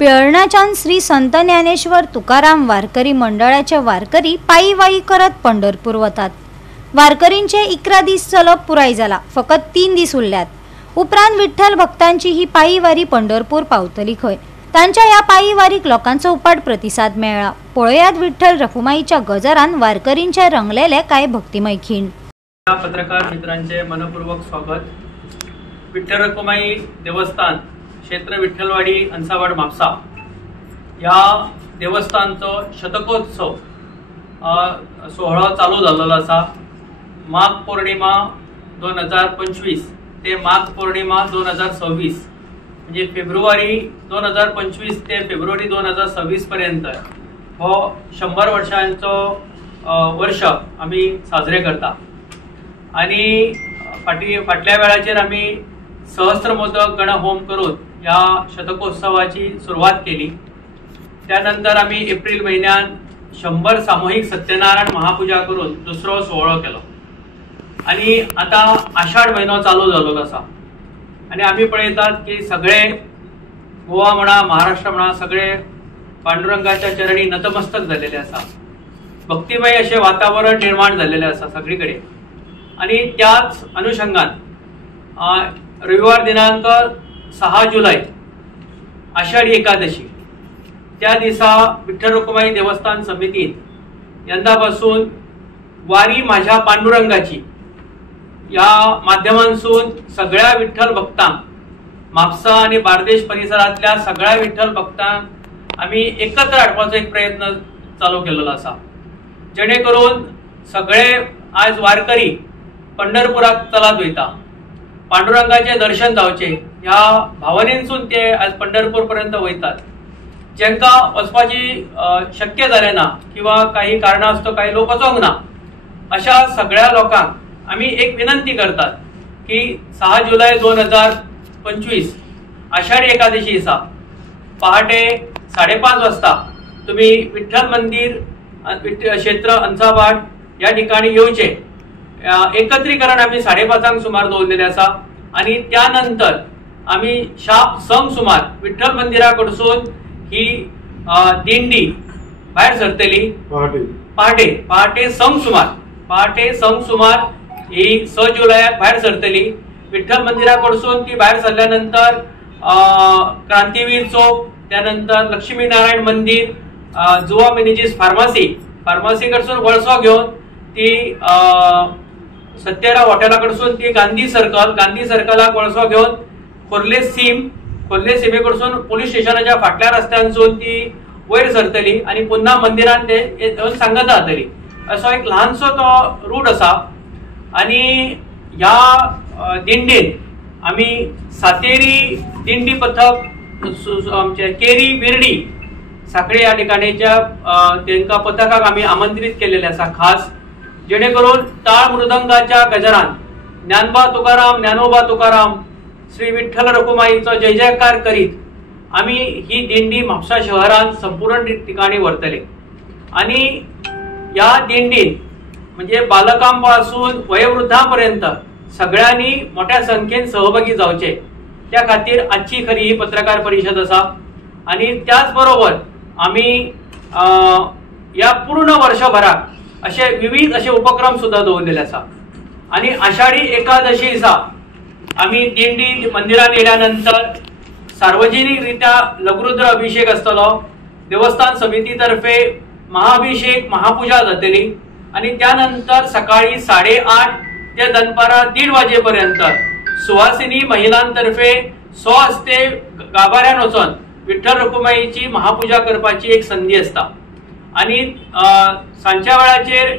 पिळणाच्या श्री संत ज्ञानेश्वर तुकाराम वारकरी मंडळाचे वारकरी पायी वाई करत पंढरपूर वतात। वारकरींचे 11 दीस चलप पुराय झाला, फकत 3 दीस उरल्यात। उपरांत विठ्ठल भक्तांची ही पायी वारी पंढरपूर पावतली खंय। तांच्या या पायी वारीक लोकांचो उपाट प्रतिसाद मेळ्ळा। पळयात विठ्ठल रखुमाईच्या गजरान वारकरींचे रंगलेले काय भक्तिमय खीण। पत्रकार मित्रांचे मनपूर्वक स्वागत। विठ्ठल रखुमाई देवस्थान क्षेत्र विठ्ठलवाडी अंसावाड म्हापसा या देवस्थानचो शतकोत्सव सोहळा चालू झालेलो आसा। माघ पौर्णिमा 2025 ते माघ पौर्णिमा 2026 म्हणजे फेब्रुवारी 2025 ते फेब्रुवारी 2026 पर्यंत हो 100 वर्षांचो वर्ष आम्ही साजरे करता। आणि फाटल्या वेळाचेर आम्ही सहस्त्रमोदक गणहोम करून या शतकोत्सवाची सुरुवात केली। त्यानंतर आम्ही एप्रिल महिन्यात 100 सामूहिक सत्यनारायण महापूजा करून दुसरो सोहळो केलो। आणि आता आषाढ महिनो चालू झालो आसा आणि आम्ही पळयतात की सगळे गोवा म्हणा महाराष्ट्र म्हणा सगळे पांडुरंगाच्या चरणी नतमस्तक झालेले आसा। भक्तिमय असे वातावरण निर्माण झालेले आसा सगळीकडे। आणि त्याच अनुषंगान रविवार दिनांक 6 जुलै आषाढी एकादशी त्या दिसा विठ्ठल रखुमाई देवस्थान समितीन यंदापासून वारी माझ्या पांडुरंगाची या माध्यमांसून सगळ्या विठ्ठल भक्तांक म्हापसा आणि बार्देश परिसरातल्या सगळ्या विठ्ठल भक्तांक आम्ही एकत्र हाडपाचो एक प्रयत्न चालू केलेलो आसा, जेणेकरून सगळे आज वारकरी पंढरपुराक चलत वयता, पांडुरंगाचे दर्शन जावचे ह्या भावनेसून ते आज पंढरपूर पर्यंत वयतात। ज्यांका वचपाची शक्य जाले ना किंवा काही कारणास्तव काही लोक वचोंक ना अशा सगळ्या लोकांक आम्ही एक विनंती करतात की 6 जुलै 2025 आषाढी एकादशी दिसा पहाटे 5:30 वाजता तुम्ही विठ्ठल मंदिर क्षेत्र अंसावाड या ठिकाणी येऊचे। एकत्रीकरण आम्ही 5:30 सुमार दवरलेले आसा आणि त्यानंतर आम्ही संक सुमार विठ्ठल मंदिराकडसून ही दिंडी बाहेर सरतली। पहाटे संक सुमार ही 6 जुलैक बाहेर सरतली। विठ्ठल मंदिराकडसून ती बाहेर सरल्यानंतर क्रांतीवीर चौक, त्यानंतर लक्ष्मीनारायण मंदिर, जुवा मिनिजीस फार्मसी कडसून वळसो घेऊन ती सत्यराव हॉटेलाकडसून ती गांधी सर्कलाक वळसो घेऊन खोर्ले सीमेकडसून पोलीस स्टेशनाच्या फाटल्या रस्त्यांसून ती वयर सरतली आणि पुन्हा मंदिरान ते येऊन सांगता जातली। असो एक लहानसो तो रूट असा। आणि या दिंडीन आम्ही सातेरी दिंडी पथक आमचे केरी विर्डी साखळे या ठिकाणीच्या त्यांका पथकाक आम्ही आमंत्रित केलेले असा खास, जेणेकरून टाळ मृदंगाच्या गजरान ज्ञानोबा तुकाराम श्री विठ्ठल रखुमाईचो जय जयकार करीत आम्ही ही दिंडी म्हापसा शहरात संपूर्ण ठिकाणी वरतले। आणि या दिंडीत म्हणजे बालकांपासून वयोवृद्धांपर्यंत सगळ्यांनी मोठ्या संख्येन सहभागी जावचे, त्या खातीर आजची खरी ही पत्रकार परिषद असा। आणि त्याचबरोबर आम्ही या पूर्ण वर्षभरात असे विविध असे उपक्रम सुद्धा दवरलेले आसा। आणि आषाढी एकादशी दिसा आम्ही दिंडी मंदिरात येल्यानंतर सार्वजनिकरित्या लघुरुद्र अभिषेक असतलो। देवस्थान समितीतर्फे महाअभिषेक महापूजा जातली आणि त्यानंतर सकाळी 8:30 ते दनपारा 1:30 वाजेपर्यंत सुवासिनी महिलांतर्फे 100 हस्ते गाभाऱ्यान वचून विठ्ठल रखुमाईची महापूजा करपाची एक संधी असता। आणि सांच्या वेळाचेर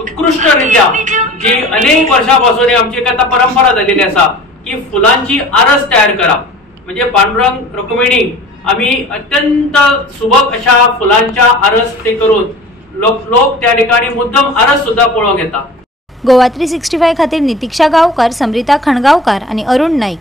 उत्कृष्टरित्या जी अनेक वर्षांपासून आमची एक आता परंपरा झालेली असा की फुलांची आरस तयार करप, म्हणजे पांडुरंग रखुमाईक आम्ही अत्यंत सुबक अशा फुलांच्या आरस ते करून लोक त्या ठिकाणी मुद्दम आरस सुद्धा पळोवंक येतात। गोवा 365 खातीर नितीक्षा गावकार, समृता खणगावकार आणि अरुण नाईक।